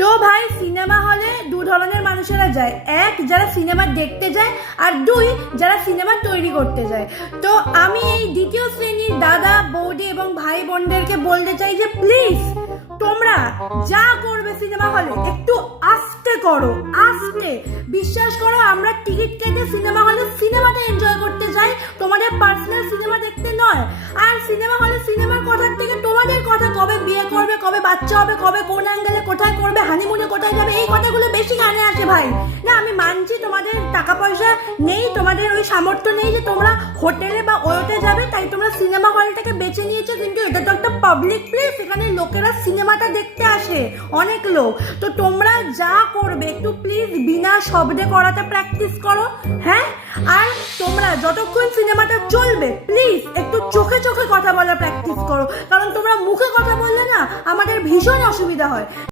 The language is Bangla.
তো ভাই, সিনেমা হলে দু ধরনের মানুষেরা যায়। এক, যারা সিনেমা দেখতে যায়, আর দুই, যারা সিনেমা তৈরি করতে যায়। তো আমি এই দ্বিতীয় শ্রেণীর দাদা, বৌদি এবং ভাই বোনদেরকে বলতে চাই যে প্লিজ তোমরা যা করবে সিনেমা হলে একটু আস্তে করো, আস্তে। বিশ্বাস করো, আমরা টিকিট কেটে সিনেমা হলে সিনেমাটা এনজয় করতে যাই, তোমাদের পার্সোনাল সিনেমা দেখতে নয়। আর সিনেমা হলে সিনেমার কথার থেকে তোমাদের কথা, কবে বিয়ে করবে, কবে বাচ্চা হবে, কবে কোন অ্যাঙ্গেলে কোথায় করবে, হানিমুনে কোথায় যাবে, এই কথাগুলো বেশি কানে আসে ভাই। না, আমি মানছি তোমাদের টাকা পয়সা নেই, তোমাদের ওই সামর্থ্য নেই যে তোমরা হোটেলে বা ওতে যাবে, তাই তোমরা সিনেমা হলটাকে বেছে নিয়েছো। কিন্তু এটা তো একটা পাবলিক প্লেস, এখানে লোকেরা সিনেমাটা দেখতে আসে, অনেক লোক। তো তোমরা যা করবে একটু প্লিজ বিনা শব্দে করাতে প্র্যাকটিস করো, হ্যাঁ? আর তোমরা যতক্ষণ সিনেমাটা চলবে প্লিজ একটু চোখে চোখে কথা বলা প্র্যাকটিস করো, কারণ তোমরা মুখে কথা বললে না আমাদের ভীষণ অসুবিধা হয়।